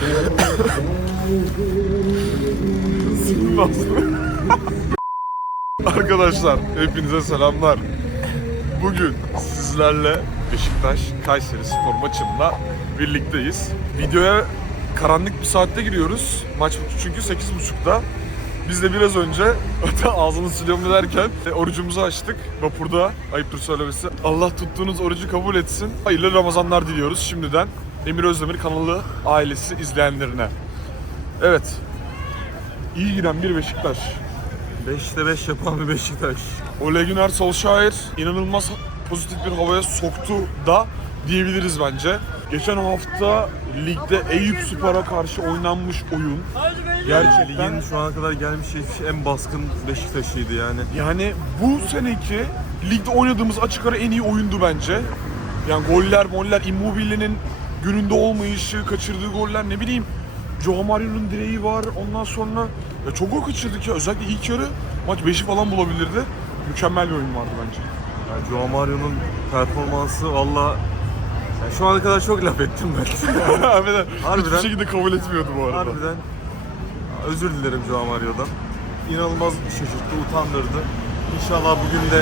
Arkadaşlar hepinize selamlar. Bugün sizlerle Beşiktaş Kayseri Spor maçında birlikteyiz. Videoya karanlık bir saatte giriyoruz. Maç çünkü 8.30'da. Biz de biraz önce ağzını siliyorum derken e, orucumuzu açtık. Vapurda ayıptır söylemesi. Allah tuttuğunuz orucu kabul etsin. Hayırlı Ramazanlar diliyoruz şimdiden. Emir Özdemir kanalı ailesi izleyenlerine. Evet. İyi giden bir Beşiktaş. 5'te 5 yapan bir Beşiktaş. Ole Gunnar Solskjaer inanılmaz pozitif bir havaya soktu da diyebiliriz bence. Geçen hafta ligde Eyüp Spor'a karşı oynanmış oyun gerçekten Ligin şu ana kadar gelmiş en baskın Beşiktaş'ıydı yani. yani bu seneki ligde oynadığımız açık ara en iyi oyundu bence. Yani goller, moller, Immobile'nin gününde olmayışı, kaçırdığı goller ne bileyim Joao Mario'nun direği var. Ondan sonra ya çok gol kaçırdık ya. Özellikle ilk yarı maç 5'i falan bulabilirdi. Mükemmel bir oyun vardı bence. yani Joao Mario'nun performansı valla yani şu ana kadar çok laf ettim ben. Harbiden. Harbiden. Hiçbir şekilde kabul etmiyordu bu arada. Harbiden özür dilerim Joao Mario'dan. İnanılmaz şaşırttı, utandırdı. İnşallah bugün de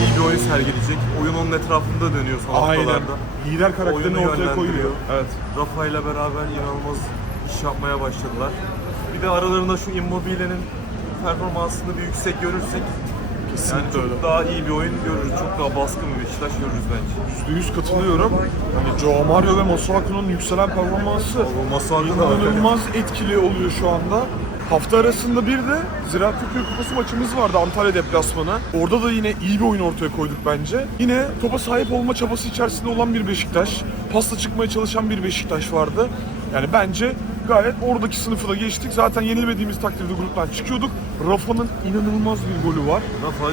iyi bir oyun sergileyecek. Oyun onun etrafında dönüyor son Aynen. haftalarda. Lider karakterini Oyunu ortaya koyuyor. yönlendiriyor. Evet. Rafa ile beraber inanılmaz iş yapmaya başladılar. Bir de aralarında şu Immobile'nin performansını bir yüksek görürsek yani Kesinlikle çok öyle. daha iyi bir oyun görürüz. Çok daha baskın bir Beşiktaş görürüz bence. %100 katılıyorum. Hani Joao Mario ve Masuaku'nun yükselen performansı Masuaku da inanılmaz etkili oluyor şu anda. Hafta arasında bir de Ziraat Türkiye Kupası maçımız vardı Antalya deplasmanı. Orada da yine iyi bir oyun ortaya koyduk bence. Yine topa sahip olma çabası içerisinde olan bir Beşiktaş. Pasla çıkmaya çalışan bir Beşiktaş vardı. Yani bence gayet oradaki sınıfı da geçtik. Zaten yenilmediğimiz takdirde gruptan çıkıyorduk. Rafa'nın inanılmaz bir golü var. Rafa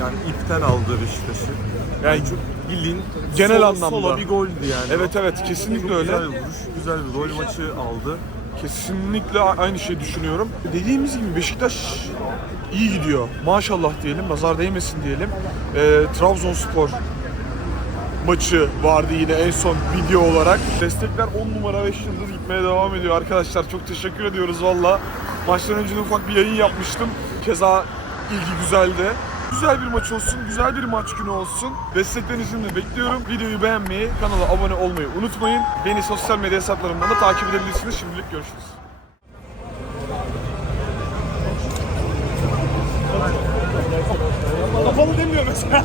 yani ipten aldı Beşiktaş'ı. Yani Çok bildiğin Genel sola, anlamda. sola bir goldü yani. evet evet kesinlikle Çok öyle. güzel bir vuruş, güzel bir gol maçı aldı. Kesinlikle aynı şeyi düşünüyorum. Dediğimiz gibi Beşiktaş iyi gidiyor. Maşallah diyelim, nazar değmesin diyelim. Ee, Trabzonspor maçı vardı yine en son video olarak. Destekler 10 numara 5 yıldız gitmeye devam ediyor arkadaşlar. Çok teşekkür ediyoruz valla. Maçtan önce ufak bir yayın yapmıştım. Keza ilgi güzeldi. Güzel bir maç olsun, güzel bir maç günü olsun. Desteklerinizi de bekliyorum. Videoyu beğenmeyi, kanala abone olmayı unutmayın. Beni sosyal medya hesaplarımdan da takip edebilirsiniz. Şimdilik görüşürüz. Kapalı demiyor mesela?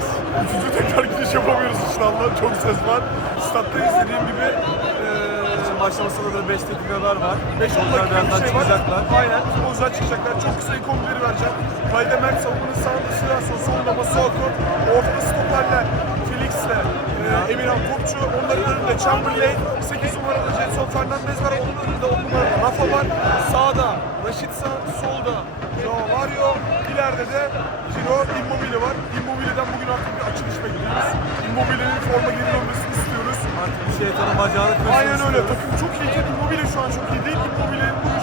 Stat'tayız. Üçüncü tekrar giriş yapamıyoruz İstanbul'da. Çok ses var. Stat'tayız dediğim gibi. Başlamasında da 5 dakikalar var. 5-10 dakika bir şey var. çıkacaklar. Aynen. Futbolcular çıkacaklar. Çok kısa ikonları vereceğim. Kayda Mert savunmanın sağında Sivasson, solunda Masuaku. Ortada stoperler Felix'le e, Emirhan Topçu. Onların önünde Chamberlain. 8 numarada Jetson Fernandez var. Onun önünde 10 numarada Rafa var. Sağda Raşit Sağ, solda Joao Mario. İleride de Ciro Immobile var. Immobile'den bugün artık bir açılış bekliyoruz. Immobile'nin forma geri dönmesini istiyoruz. Artık bir şeytanın bacağını kırsın Aynen öyle. Takım çok iyiyken Immobile şu an çok iyi değil. Immobile'nin bugün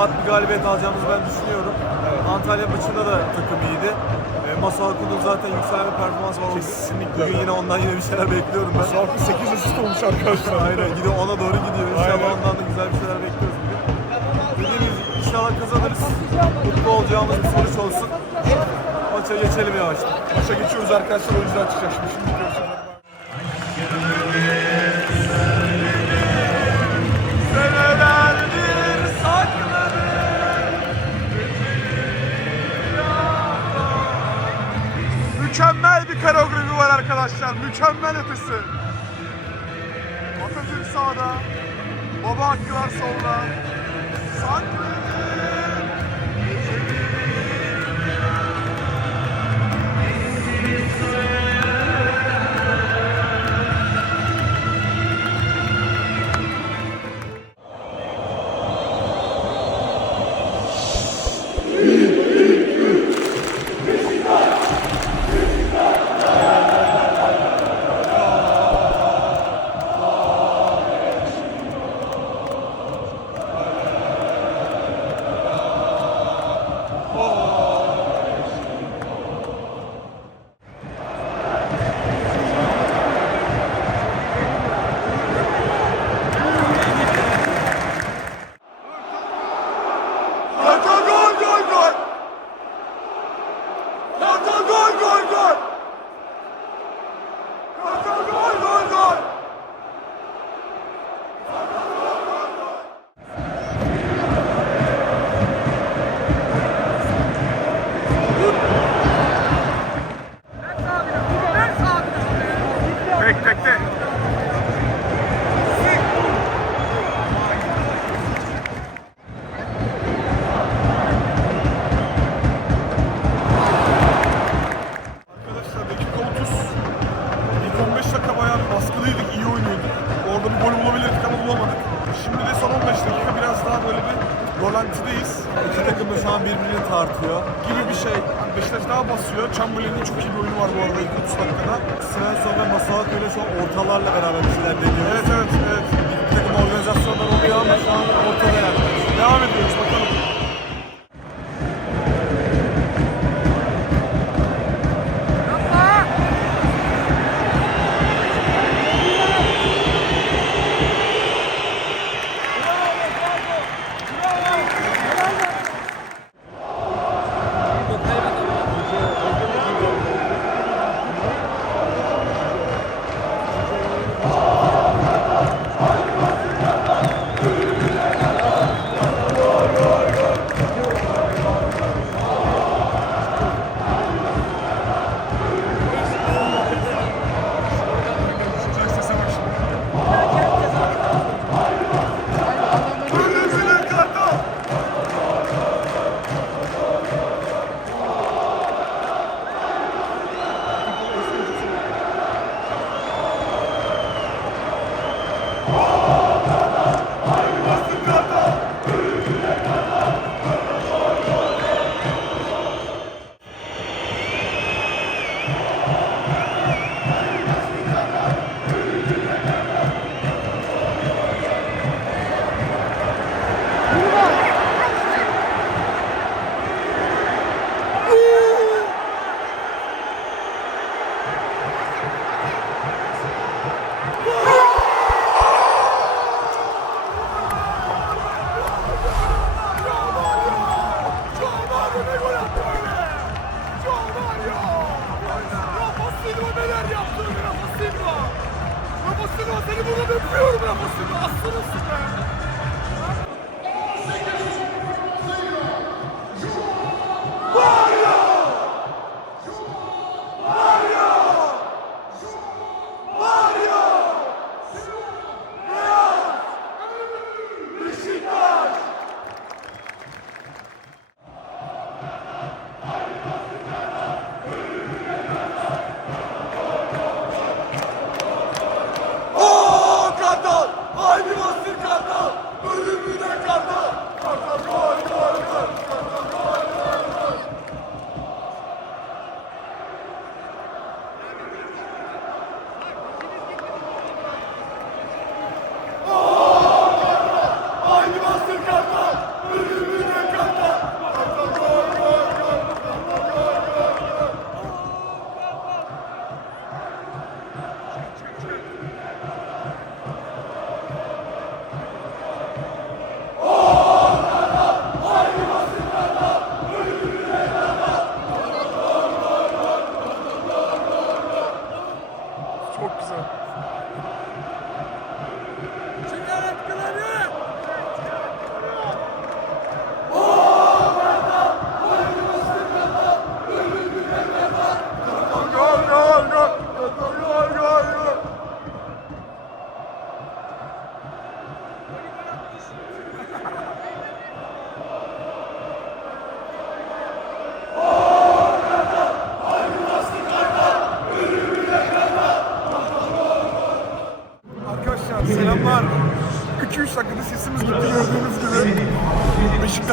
rahat bir galibiyet alacağımızı ben düşünüyorum. Antalya maçında da takım iyiydi. E, Kun'un zaten yükselen bir performans var. Kesinlikle. Bugün yine ondan yine bir şeyler bekliyorum ben. Sarkı 8 asist olmuş arkadaşlar. Aynen gidiyor ona doğru gidiyor. İnşallah Aynen. ondan da güzel bir şeyler bekliyoruz bugün. Dediğimiz inşallah kazanırız. Mutlu olacağımız bir sonuç olsun. Maça geçelim yavaştan. Maça geçiyoruz arkadaşlar o yüzden çıkacak şimdi. Şimdi görüşürüz. Koreografi var arkadaşlar. Mükemmel ötesi. Atatürk sağda. Baba Hakkılar solda. Saklı.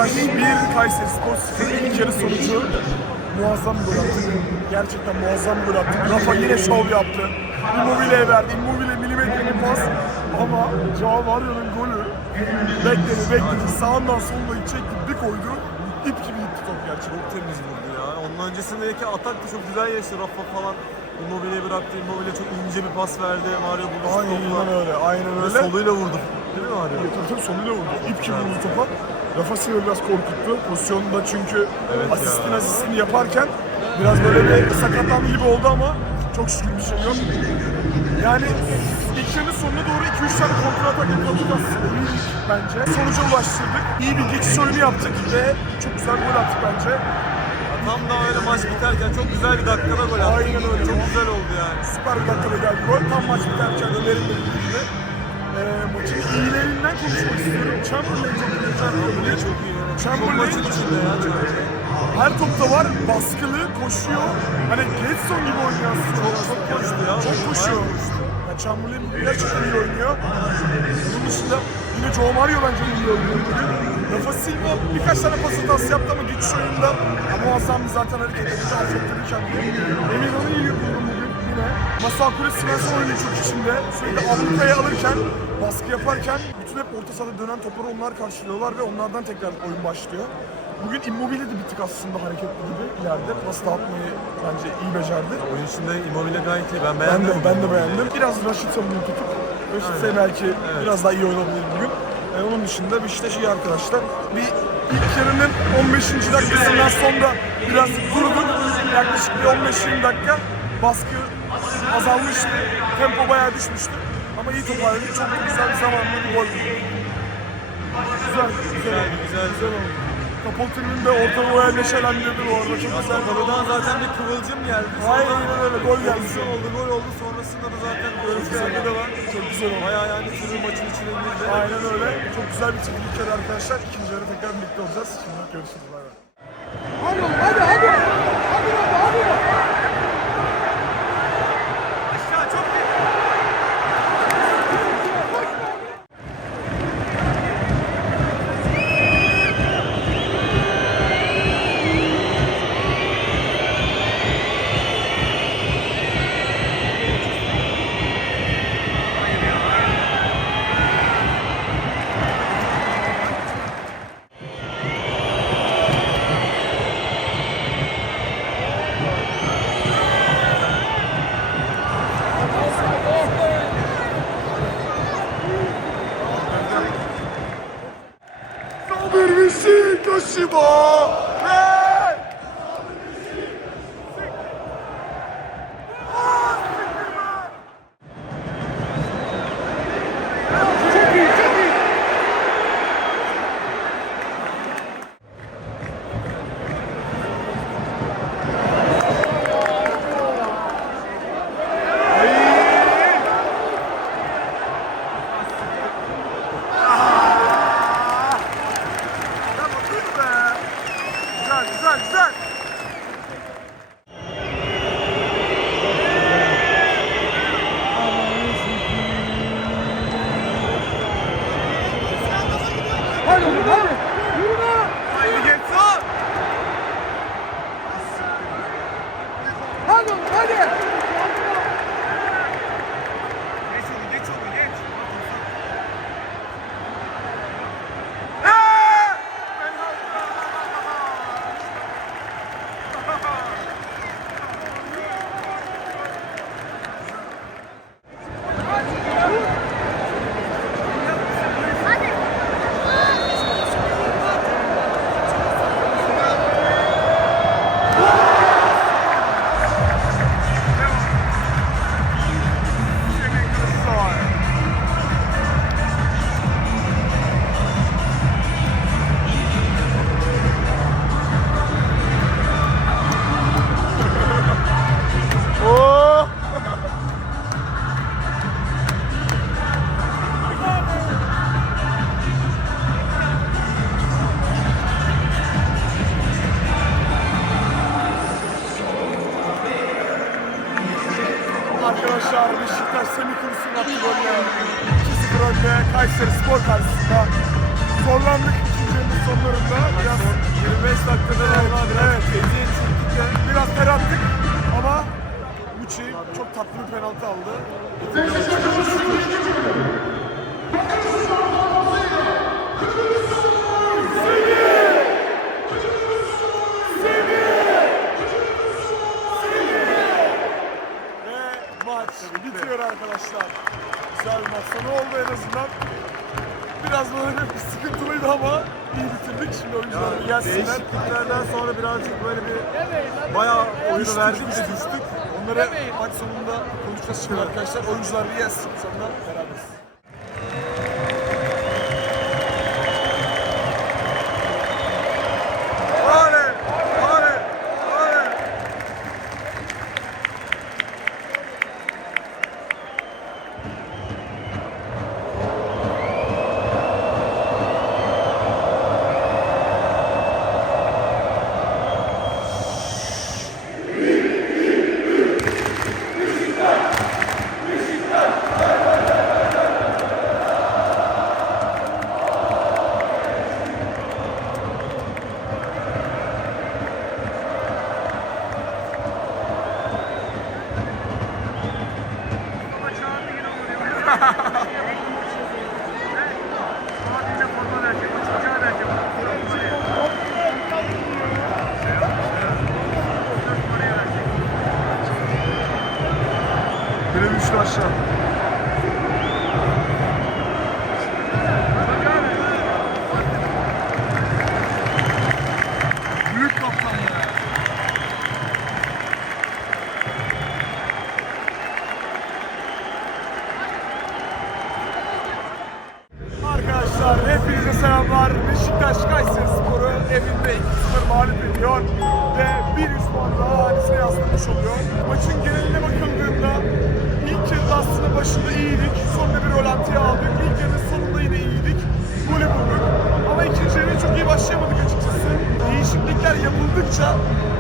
Beşiktaş 1, Kayseri Spor 0 ilk yarı sonucu. Muazzam bir gol attık. Gerçekten muazzam bir gol attık. Rafa yine şov yaptı. Immobile'ye verdi. Immobile milimetre bir pas. Ama Joao Mario'nun golü bekledi bekledi. Sağından soluna çekti bir koydu. İp gibi gitti top gerçekten. Çok temiz vurdu ya. Onun öncesindeki atak da çok güzel geçti. Rafa falan Immobile'ye bıraktı. Immobile çok ince bir pas verdi. Mario buluştu Aynen topla. öyle, aynen Ve öyle. soluyla vurdu. Mi Mario? Tabii tabii sonuyla vurdu. İp gibi vurdu topa. Rafa Silva biraz korkuttu. Pozisyonunda çünkü Evet asistin ya. asistini yaparken biraz böyle bir sakatlandı gibi oldu ama çok şükür bir şey yok. Yani ilk yarının sonuna doğru 2-3 tane kontra atak yapıyorduk aslında. Bence. Sonuca ulaştırdık. İyi bir geçiş oyunu yaptık ve çok güzel gol attık bence. Tam da öyle maç biterken çok güzel bir dakikada gol attı. Aynen öyle. Çok güzel oldu yani. Süper bir dakikada geldi gol. Tam maç biterken dediği gibi. Ee, maçın iyilerinden konuşmak istiyorum. Chamberlain çok iyi. Chamberlain Çok iyi. Chamberlain içinde ya. her topta var, baskılı, koşuyor. Hani Getson gibi oynuyor aslında. Çok çok koştu ya. Çok koşuyor. Ya Chamberlain gerçekten iyi oynuyor. Bunun dışında yine Joe Mario bence iyi oynuyor. Rafa Silva birkaç tane pas hatası yaptı ama geçiş oyunda ya muazzam bir zaten hareket edici affettirdi kendini. Emin onu iyi buldum bugün yine. Masakure Svensson oyunu çok içinde. Sürekli Avrupa'ya alırken, baskı yaparken bütün hep orta sahada dönen topları onlar karşılıyorlar ve onlardan tekrar oyun başlıyor. Bugün Immobile de bir tık aslında hareketli gibi ileride. Pas dağıtmayı bence iyi becerdi. Oyun içinde Immobile gayet iyi. Ben Ben beğendim. de, ben de beğendim. Biraz Raşit savunmayı tutup Raşit'se belki biraz daha iyi oynabilir bugün. Ee, onun dışında Beşiktaş iyi arkadaşlar. Bir ilk yarının 15. dakikasından sonra biraz durduk. Yaklaşık bir 15-20 dakika baskı azalmıştı. Tempo bayağı düşmüştü. Ama iyi toparladık. Çok güzel bir zamanla bir gol. Güzel, güzel, oldu. Güzel. güzel oldu. Kapalı tribünde ortalığı neşelendirdi bu arada. Çok güzel. Kafadan zaten bir kıvılcım geldi. Aynen öyle gol geldi. Pozisyon oldu, gol oldu. Sonrasında da zaten görüntülerde de var. Çok güzel oldu. Bayağı yani sürü maçın içine girdi. Aynen öyle. Çok güzel bir çiftlik kere arkadaşlar. İkinci yarı tekrar birlikte olacağız. Şimdi görüşürüz. Bay bay. Hadi oğlum, hadi hadi. Hadi hadi hadi. Beşiktaş'ı da Kayseri Spor karşısında zorlandık ikinci yarının sonlarında. Biraz 25 dakikada biraz Evet. de biraz ter attık ama Muçi çok tatlı bir penaltı aldı. Maç bitiyor arkadaşlar. Güzel bir maç sonu oldu en azından. Biraz böyle bir sıkıntılıydı ama iyi bitirdik. Şimdi oyuncuları bir gelsinler. değişikliklerden sonra birazcık böyle bir bayağı oyunu verdik de düştük. düştük. Onları maç sonunda konuşacağız şimdi arkadaşlar. Oyuncular bir gelsin sonra beraberiz. 3'e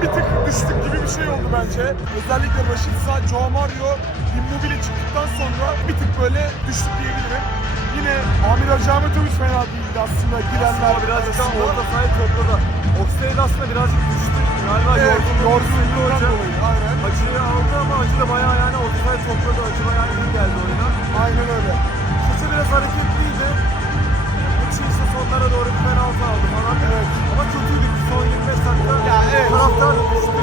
bir tık düştük gibi bir şey oldu bence. Özellikle Rashid Sa, Joao Mario, Immobile çıktıktan sonra bir tık böyle düştük diyebilirim. Yine Amir Acametovic fena değildi aslında girenler aslında birazcık daha orta sahaya topladı. Oxlade aslında birazcık düştü. Galiba evet, yorgunluğu hocam. Aynen. Acı'yı aldı ama Acı da bayağı yani orta sahaya topladı. Acı bayağı iyi geldi oyuna. Aynen öyle. Kısa biraz hareketli Sonlara doğru bir penaltı aldı falan. Evet. Ama kötüydük son 25 dakika. Ya evet. Taraftar düştü.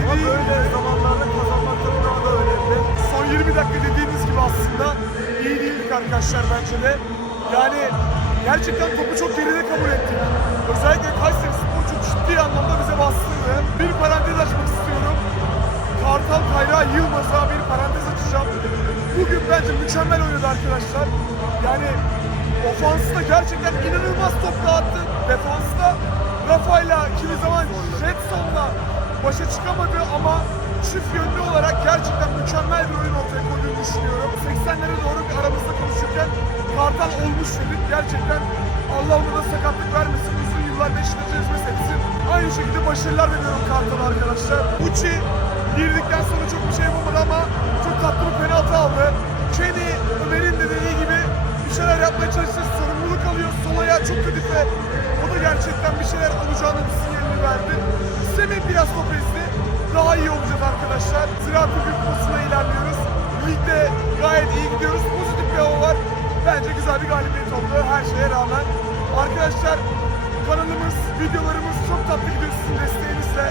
Ama böyle zamanlarda kazanmak tabii daha da önemli. Son 20 dakika dediğiniz gibi aslında iyi değildik arkadaşlar bence de. Yani gerçekten topu çok geride kabul ettik. Özellikle Kayseri Spor çok ciddi anlamda bize bastırdı. Bir parantez açmak istiyorum. Kartal Kayra Yılmaz'a bir parantez açacağım. Bugün bence mükemmel oynadı arkadaşlar. Yani ofansta gerçekten inanılmaz top dağıttı. Defansta Rafa'yla kimi zaman Jetson'la başa çıkamadı ama çift yönlü olarak gerçekten mükemmel bir oyun ortaya koyduğunu düşünüyorum. 80'lere doğru bir aramızda konuşurken Kartal olmuş dedik. Gerçekten Allah ona sakatlık vermesin. Uzun yıllar Beşiktaş'a hizmet etsin. Aynı şekilde başarılar diliyorum Kartal arkadaşlar. Uçi girdikten sonra çok bir şey yapamadı ama çok tatlı bir penaltı aldı. Kenny, Ömer'in de dediği bir şeyler yapmaya çalıştı. Sorumluluk alıyor. Sol ayağı çok kötü ve o da gerçekten bir şeyler olacağını bir sinyalini verdi. Semih biraz top ezdi. Daha iyi olacağız arkadaşlar. Ziraat Bugün Kupası'na ilerliyoruz. Ligde gayet iyi gidiyoruz. Pozitif bir hava var. Bence güzel bir galibiyet oldu her şeye rağmen. Arkadaşlar kanalımız, videolarımız çok tatlı gidiyor sizin desteğinizle.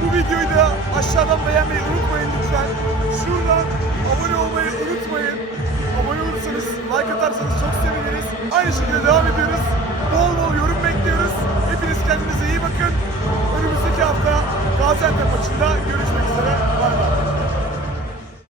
Bu videoyu da aşağıdan beğenmeyi unutmayın lütfen. Şuradan abone olmayı beğenirseniz, like atarsanız çok seviniriz. Aynı şekilde devam ediyoruz. Bol bol yorum bekliyoruz. Hepiniz kendinize iyi bakın. Önümüzdeki hafta Gaziantep maçında görüşmek üzere.